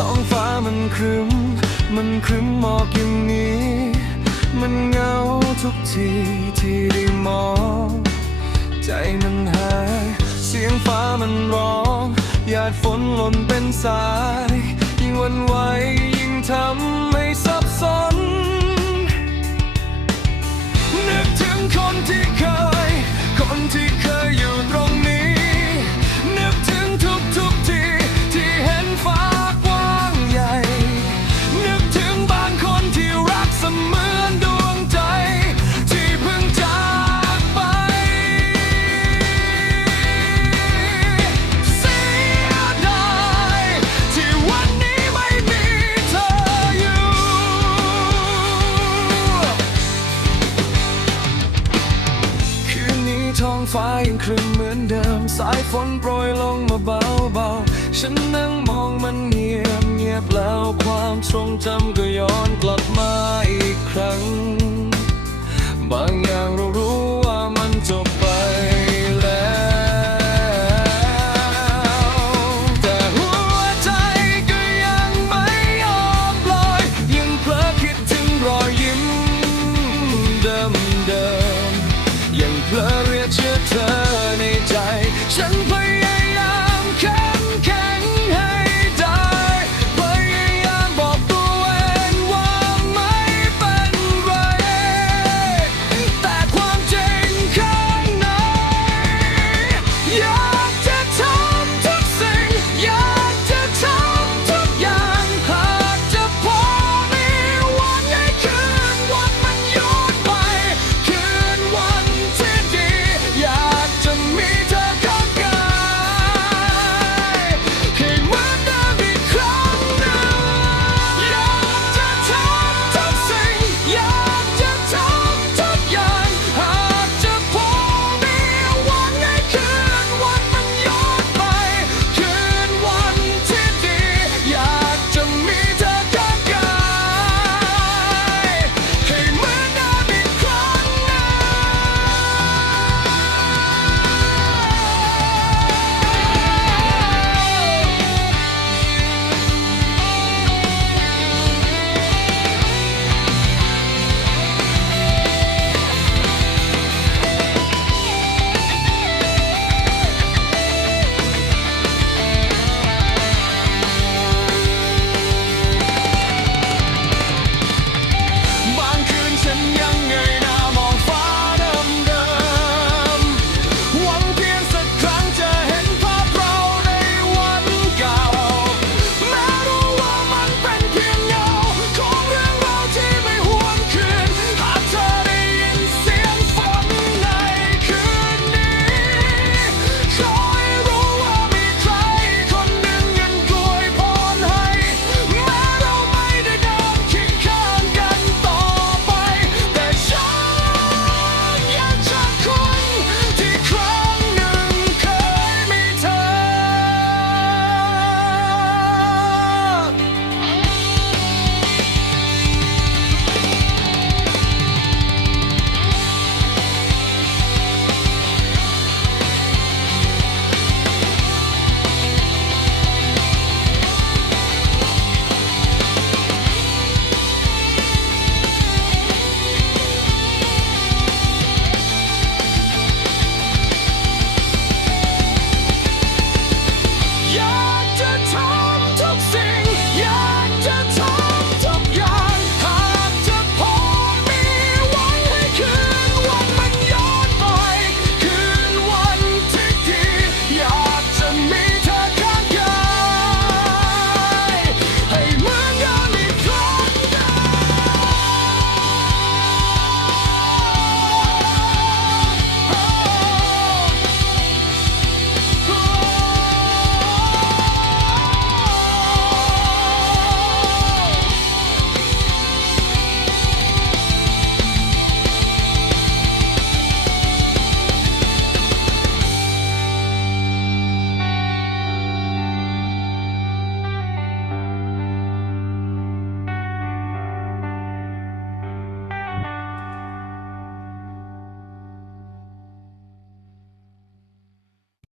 ท้องฟ้ามันครึม มันครึมหมอกอย่างนี้ มันเงาทุกทีที่ได้มอง ใจมันหาย เสียงฟ้ามันร้อง หยาดฝนหล่นเป็นสาย ยิ่งหวันไหวยิ่งทำ ครึ่งเหมือนเดิม สายฝนโปรยลงมาเบาเบาฉันนั่งมองมันเงียบเงียบแล้วความทรงจำก็ย้อนกลับมาอีกครั้ง